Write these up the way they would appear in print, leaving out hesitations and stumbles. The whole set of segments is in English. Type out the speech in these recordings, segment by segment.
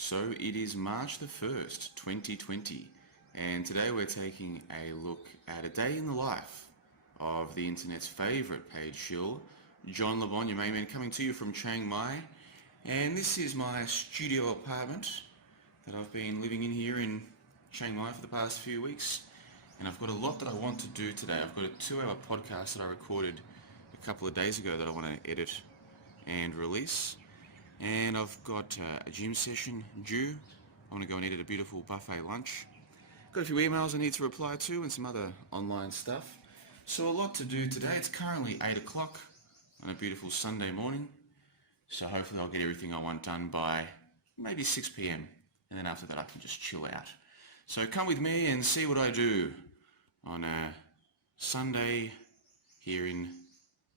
So it is March the 1st, 2020, and today we're taking a look at a day in the life of the internet's favourite page shill, John Le Bon, your main man, coming to you from Chiang Mai. And this is my studio apartment that I've been living in here in Chiang Mai for the past few weeks. And I've got a lot that I want to do today. I've got a 2-hour podcast that I recorded a couple of days ago that I want to edit and release. And I've got a gym session due. I want to go and edit a beautiful buffet lunch. Got a few emails I need to reply to and some other online stuff. So a lot to do today. It's currently 8 o'clock on a beautiful Sunday morning. So hopefully I'll get everything I want done by maybe 6 p.m. And then after that I can just chill out. So come with me and see what I do on a Sunday here in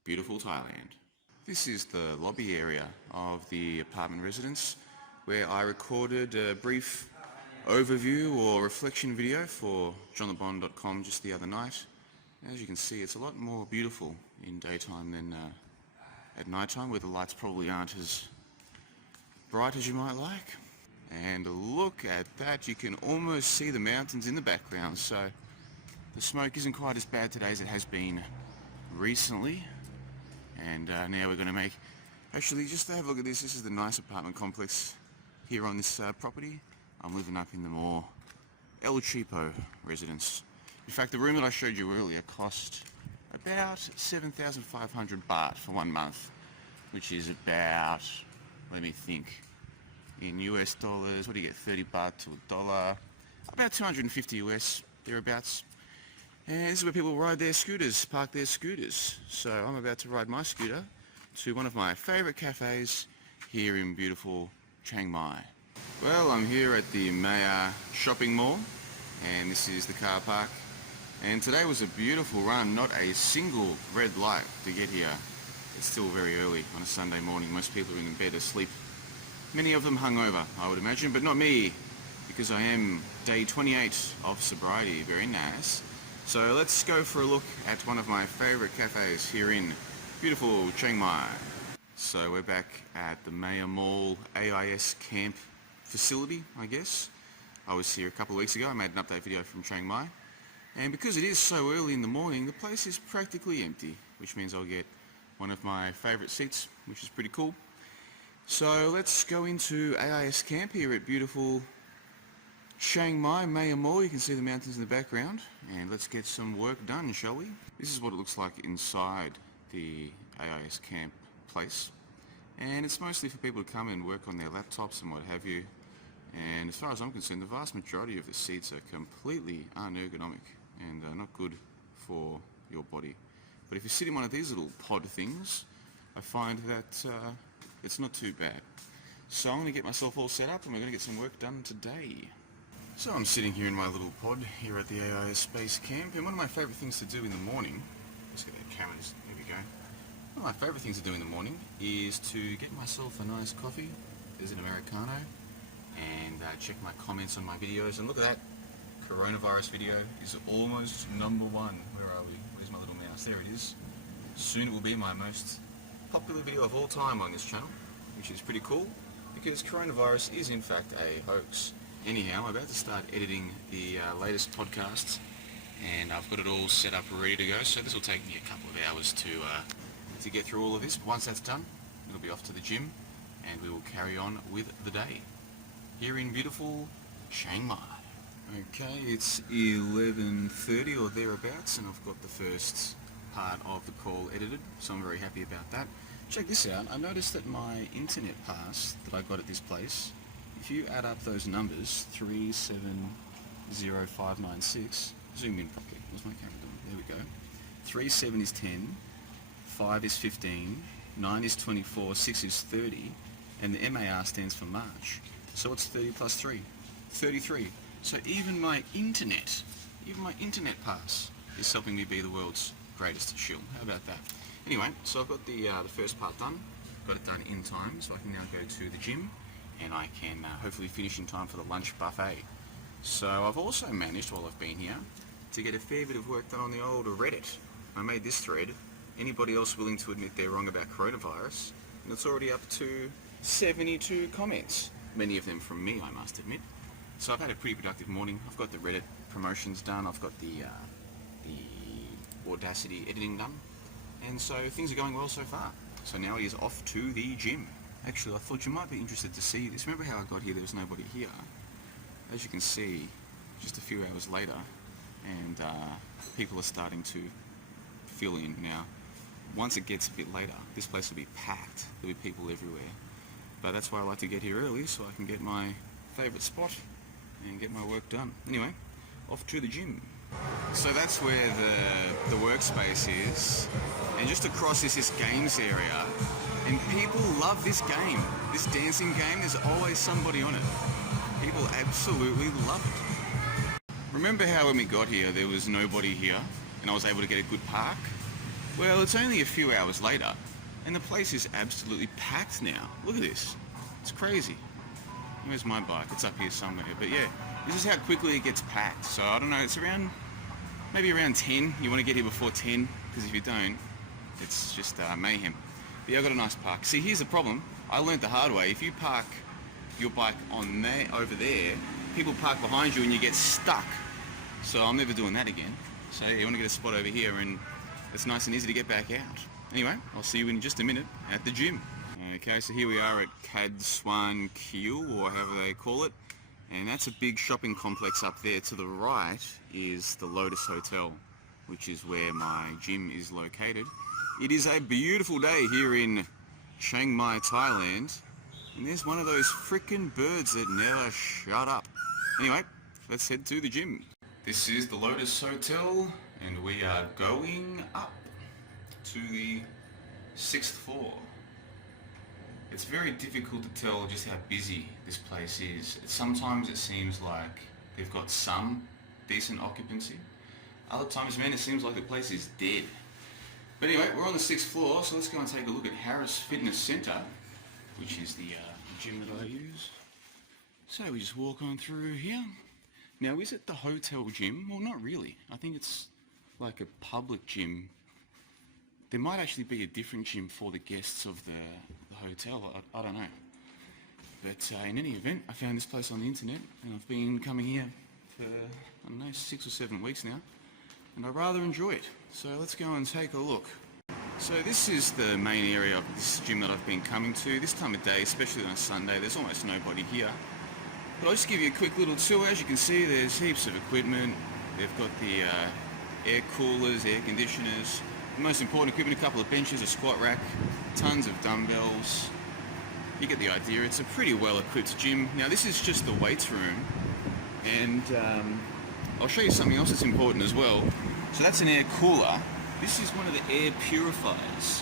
beautiful Thailand. This is the lobby area of the apartment residence where I recorded a brief overview or reflection video for johnlebon.com just the other night. As you can see, it's a lot more beautiful in daytime than at nighttime, where the lights probably aren't as bright as you might like. And look at that, you can almost see the mountains in the background, so the smoke isn't quite as bad today as it has been recently. And now we're going to make, actually just have a look at this. This is the nice apartment complex here on this property. I'm living up in the more El Cheapo residence. In fact, the room that I showed you earlier cost about 7,500 baht for 1 month, which is about, let me think, in US dollars, what do you get, 30 baht to $1, about 250 US, thereabouts. And this is where people ride their scooters, park their scooters. So I'm about to ride my scooter to one of my favourite cafes here in beautiful Chiang Mai. Well, I'm here at the Maya shopping mall, and this is the car park. And today was a beautiful run, not a single red light to get here. It's still very early on a Sunday morning. Most people are in bed asleep. Many of them hungover, I would imagine, but not me, because I am day 28 of sobriety. Very nice. So let's go for a look at one of my favourite cafes here in beautiful Chiang Mai. So we're back at the Maya Mall AIS camp facility, I guess. I was here a couple of weeks ago. I made an update video from Chiang Mai. And because it is so early in the morning, the place is practically empty, which means I'll get one of my favourite seats, which is pretty cool. So let's go into AIS camp here at beautiful Chiang Mai, Maya Mall. You can see the mountains in the background, and let's get some work done, shall we? This is what it looks like inside the AIS camp place, and it's mostly for people to come and work on their laptops and what have you. And as far as I'm concerned, the vast majority of the seats are completely unergonomic and not good for your body. But if you sit in one of these little pod things, I find that it's not too bad. So I'm going to get myself all set up and we're going to get some work done today. So I'm sitting here in my little pod here at the AIS Space Camp, and one of my favourite things to do in the morning, let's get the cameras, there we go. One of my favourite things to do in the morning is to get myself a nice coffee. There's an Americano, and check my comments on my videos, and look at that, coronavirus video is almost #1. Where are we? Where's my little mouse? There it is. Soon it will be my most popular video of all time on this channel, which is pretty cool, because coronavirus is in fact a hoax. Anyhow, I'm about to start editing the latest podcasts, and I've got it all set up ready to go, so this will take me a couple of hours to get through all of this. But once that's done, it'll be off to the gym, and we will carry on with the day here in beautiful Chiang Mai. Okay, it's 11:30 or thereabouts, and I've got the first part of the call edited, so I'm very happy about that. Check this out. I noticed that my internet pass that I got at this place, if you add up those numbers, 370596, zoom in properly, what's my camera doing? There we go. 37 is 10, 5 is 15, 9 is 24, 6 is 30, and the MAR stands for March. So what's 30 plus 3? 33. So even my internet pass is helping me be the world's greatest shill. How about that? Anyway, so I've got the first part done, got it done in time, so I can now go to the gym, and I can hopefully finish in time for the lunch buffet. So I've also managed, while I've been here, to get a fair bit of work done on the old Reddit. I made this thread, anybody else willing to admit they're wrong about coronavirus, and it's already up to 72 comments. many of them from me, I must admit. So I've had a pretty productive morning. I've got the Reddit promotions done, I've got the Audacity editing done, and so things are going well so far. So now he is off to the gym. Actually, I thought you might be interested to see this. Remember how I got here, there was nobody here? As you can see, just a few hours later, and people are starting to fill in now. Once it gets a bit later, this place will be packed. There'll be people everywhere. But that's why I like to get here early, so I can get my favourite spot and get my work done. Anyway, off to the gym. So that's where the workspace is, and just across is this games area, and people love this game. This dancing game, there's always somebody on it. People absolutely love it. Remember how when we got here there was nobody here and I was able to get a good park? Well, it's only a few hours later and the place is absolutely packed now. Look at this. It's crazy. Where's my bike? It's up here somewhere. But yeah, this is how quickly it gets packed. So I don't know, it's maybe around 10. You want to get here before 10, because if you don't, it's just mayhem. But yeah, I got a nice park. See, here's the problem. I learned the hard way. If you park your bike on there, over there, people park behind you and you get stuck. So I'm never doing that again. So yeah, you want to get a spot over here and it's nice and easy to get back out. Anyway, I'll see you in just a minute at the gym. Okay, so here we are at Kill, or however they call it. And that's a big shopping complex up there. To the right is the Lotus Hotel, which is where my gym is located. It is a beautiful day here in Chiang Mai, Thailand. And there's one of those frickin' birds that never shut up. Anyway, let's head to the gym. This is the Lotus Hotel, and we are going up to the 6th floor. It's very difficult to tell just how busy this place is. Sometimes it seems like they've got some decent occupancy. Other times, man, it seems like the place is dead. But anyway, we're on the 6th floor, so let's go and take a look at Harris Fitness Centre, which is the gym that I use. So we just walk on through here. Now, is it the hotel gym? Well, not really. I think it's like a public gym. There might actually be a different gym for the guests of the hotel. I don't know. But in any event, I found this place on the internet, and I've been coming here for, I don't know, 6 or 7 weeks now, and I rather enjoy it. So let's go and take a look. So this is the main area of this gym that I've been coming to. This time of day, especially on a Sunday, there's almost nobody here. But I'll just give you a quick little tour. As you can see, there's heaps of equipment. They've got the air coolers, air conditioners, the most important equipment, a couple of benches, a squat rack, tons of dumbbells. You get the idea. It's a pretty well equipped gym. Now this is just the weights room, and I'll show you something else that's important as well. So that's an air cooler. This is one of the air purifiers,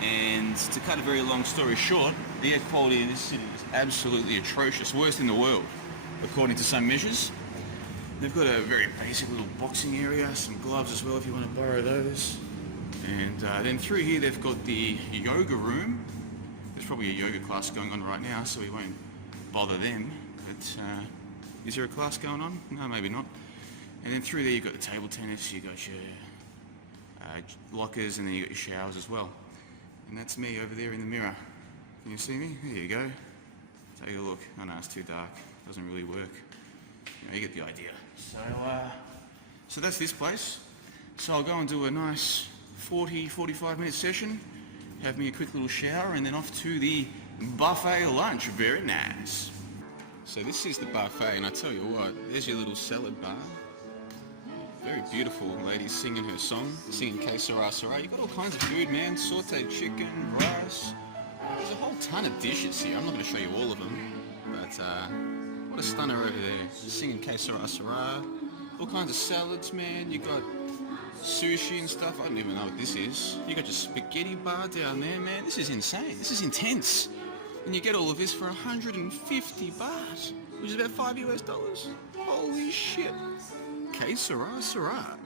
and to cut a very long story short, the air quality in this city is absolutely atrocious, worst in the world, according to some measures. They've got a very basic little boxing area, some gloves as well if you want to borrow those. And then through here they've got the yoga room. There's probably a yoga class going on right now, so we won't bother them. But is there a class going on? No, maybe not. And then through there you've got the table tennis, you've got your lockers, and then you've got your showers as well. And that's me over there in the mirror. Can you see me? There you go. Take a look. Oh no, it's too dark. Doesn't really work. You get the idea. So that's this place. So I'll go and do a nice 40-45 minute session, have me a quick little shower, and then off to the buffet lunch. Very nice. So this is the buffet, and I tell you what, there's your little salad bar. Very beautiful lady singing her song, singing a.k.a. You've got all kinds of food, man. Sauteed chicken, rice. There's a whole ton of dishes here. I'm not going to show you all of them, but what a stunner over there. Singing a.k.a. All kinds of salads, man. You got sushi and stuff. I don't even know what this is. You got your spaghetti bar down there, man. This is insane. This is intense. And you get all of this for 150 baht, which is about $5 US. Holy shit. A.k.a.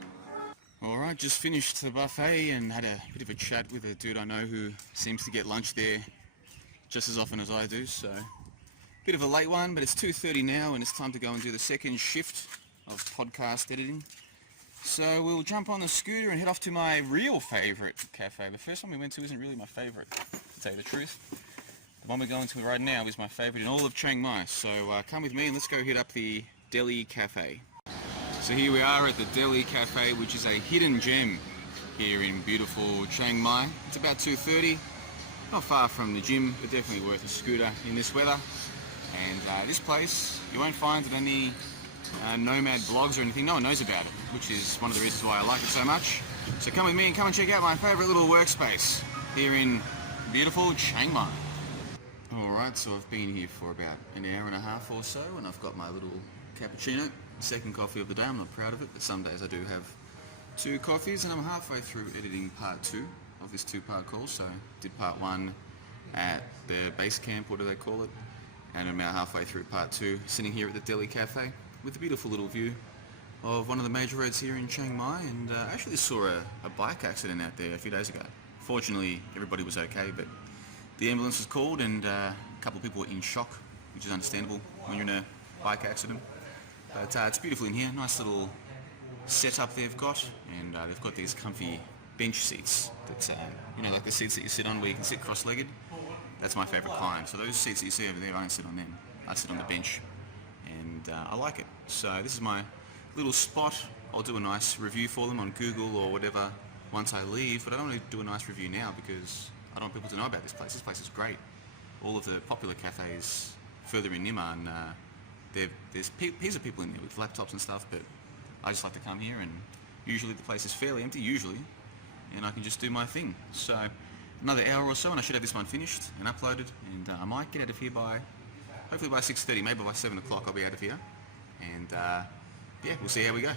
Alright, just finished the buffet and had a bit of a chat with a dude I know who seems to get lunch there just as often as I do, so bit of a late one, but it's 2:30 now and it's time to go and do the second shift of podcast editing. So we'll jump on the scooter and head off to my real favourite cafe. The first one we went to isn't really my favourite, to tell you the truth. The one we're going to right now is my favourite in all of Chiang Mai. So come with me and let's go hit up the Delhi Cafe. So here we are at the Delhi Cafe, which is a hidden gem here in beautiful Chiang Mai. It's about 2:30, not far from the gym, but definitely worth a scooter in this weather. And this place, you won't find it on any nomad blogs or anything. No one knows about it, which is one of the reasons why I like it so much. So come with me and come and check out my favourite little workspace here in beautiful Chiang Mai. Alright, so I've been here for about an hour and a half or so, and I've got my little cappuccino, second coffee of the day. I'm not proud of it, but some days I do have 2 coffees, and I'm halfway through editing part 2 of this 2-part call. So I did part 1 at the base camp, what do they call it, and I'm now halfway through part 2, sitting here at the Delhi Cafe with a beautiful little view of one of the major roads here in Chiang Mai. And I actually saw a bike accident out there a few days ago. Fortunately, everybody was okay, but the ambulance was called and a couple of people were in shock, which is understandable when you're in a bike accident. But it's beautiful in here, nice little setup they've got, and they've got these comfy bench seats that, you know, like the seats that you sit on where you can sit cross-legged. That's my favourite kind. So those seats that you see over there, I don't sit on them. I sit on the bench, and I like it. So this is my little spot. I'll do a nice review for them on Google or whatever once I leave, but I don't want to do a nice review now because I don't want people to know about this place. This place is great. All of the popular cafes further in Niman, there's heaps of people in there with laptops and stuff, but I just like to come here, and usually the place is fairly empty, and I can just do my thing. So another hour or so and I should have this one finished and uploaded, and I might get out of here hopefully by 6:30, maybe by 7 o'clock I'll be out of here. And yeah, we'll see how we go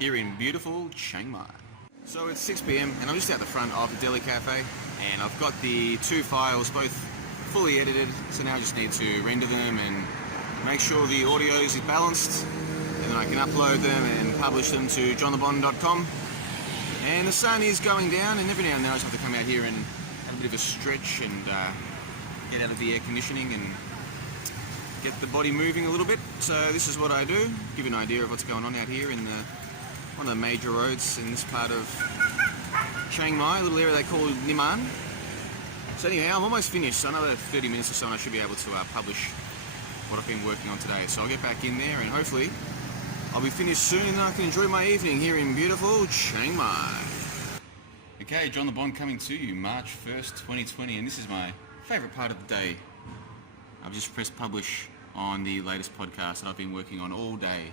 here in beautiful Chiang Mai. So it's 6 p.m. and I'm just out the front of the Delhi Cafe, and I've got the 2 files both fully edited, so now I just need to render them and make sure the audio is balanced, and then I can upload them and publish them to johnthebon.com. And the sun is going down, and every now and then I just have to come out here and have a bit of a stretch and get out of the air conditioning and get the body moving a little bit. So this is what I do, give you an idea of what's going on out here in one of the major roads in this part of Chiang Mai, a little area they call Niman. So anyhow, I'm almost finished, so another 30 minutes or so and I should be able to publish what I've been working on today. So I'll get back in there and hopefully I'll be finished soon and I can enjoy my evening here in beautiful Chiang Mai. Okay, John the Bond coming to you March 1st, 2020, and this is my favourite part of the day. I've just pressed publish on the latest podcast that I've been working on all day.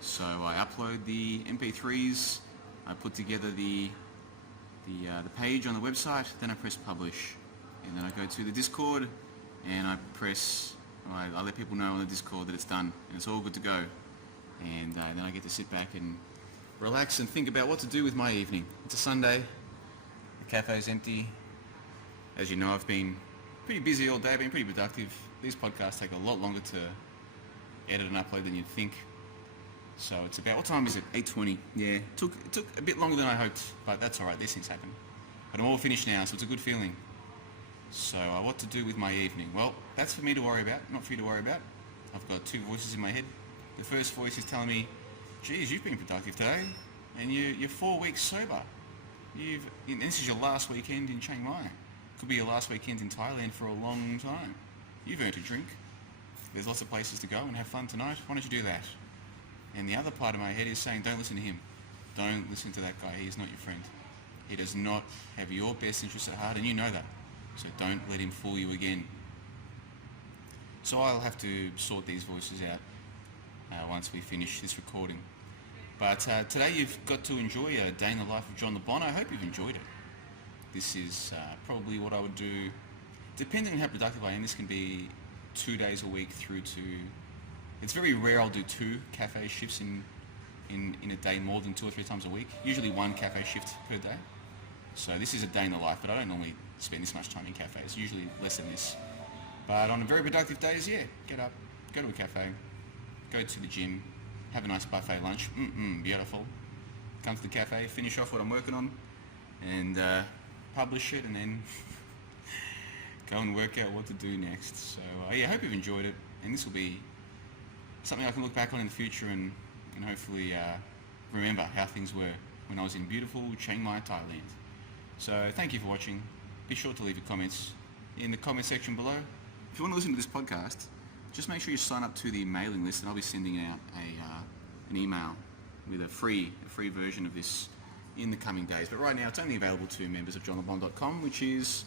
So I upload the MP3s, I put together the page on the website, then I press publish, and then I go to the Discord and I let people know on the Discord that it's done and it's all good to go. And then I get to sit back and relax and think about what to do with my evening. It's a Sunday, the cafe's empty. As you know, I've been pretty busy all day, been pretty productive. These podcasts take a lot longer to edit and upload than you'd think. So it's about, what time is it? 8:20. Yeah, it took a bit longer than I hoped, but that's alright, these things happen. But I'm all finished now, so it's a good feeling. So what to do with my evening? Well, that's for me to worry about, not for you to worry about. I've got 2 voices in my head. The first voice is telling me, geez, you've been productive today, and you're 4 weeks sober. And this is your last weekend in Chiang Mai. Could be your last weekend in Thailand for a long time. You've earned a drink. There's lots of places to go and have fun tonight. Why don't you do that? And the other part of my head is saying, don't listen to him. Don't listen to that guy. He is not your friend. He does not have your best interests at heart, and you know that. So don't let him fool you again. So I'll have to sort these voices out once we finish this recording. But today you've got to enjoy a day in the life of John the Bon. I hope you've enjoyed it. This is probably what I would do, depending on how productive I am. This can be 2 days a week through to... It's very rare I'll do 2 cafe shifts in a day more than 2 or 3 times a week. Usually 1 cafe shift per day. So this is a day in the life, but I don't normally spend this much time in cafes. Usually less than this. But on very productive days, yeah, get up, go to a cafe, go to the gym, have a nice buffet lunch, beautiful. Come to the cafe, finish off what I'm working on, and publish it, and then go and work out what to do next. So yeah, I hope you've enjoyed it, and this will be something I can look back on in the future and hopefully remember how things were when I was in beautiful Chiang Mai, Thailand. So thank you for watching. Be sure to leave your comments in the comment section below, if you want to listen to this podcast, just make sure you sign up to the mailing list, and I'll be sending out an email with a free version of this in the coming days. But right now, it's only available to members of johnlebon.com, which is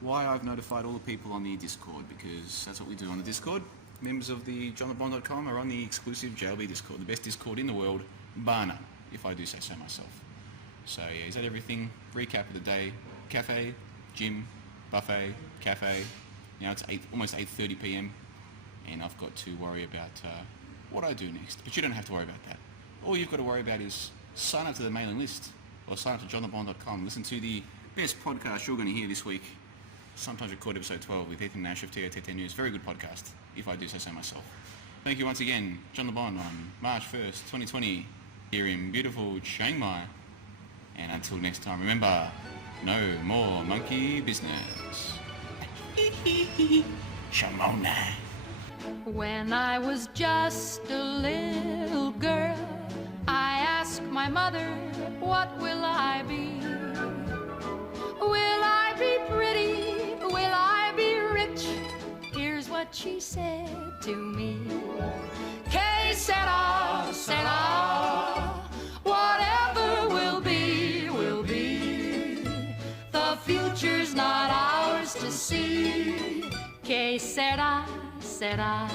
why I've notified all the people on the Discord, because that's what we do on the Discord. Members of the johnlebon.com are on the exclusive JLB Discord, the best Discord in the world, bar none, if I do say so myself. So yeah, is that everything? Recap of the day: cafe, gym, buffet, cafe. Now it's almost 8:30 p.m. and I've got to worry about what I do next. But you don't have to worry about that. All you've got to worry about is sign up to the mailing list, or sign up to johnlebon.com. Listen to the best podcast you're going to hear this week. Sometimes record episode 12 with Ethan Nash of TOTT News. Very good podcast, if I do say so myself. Thank you once again, John LeBon, on March 1st, 2020, here in beautiful Chiang Mai. And until next time, remember, no more monkey business. Shamona. When I was just a little girl, I asked my mother, what will I be? Will I be pretty? Will I be rich? Here's what she said to me. Que sera, sera. Whatever will be, will be. The future's not ours to see. Que sera, sera.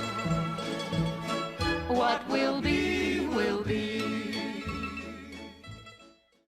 What will be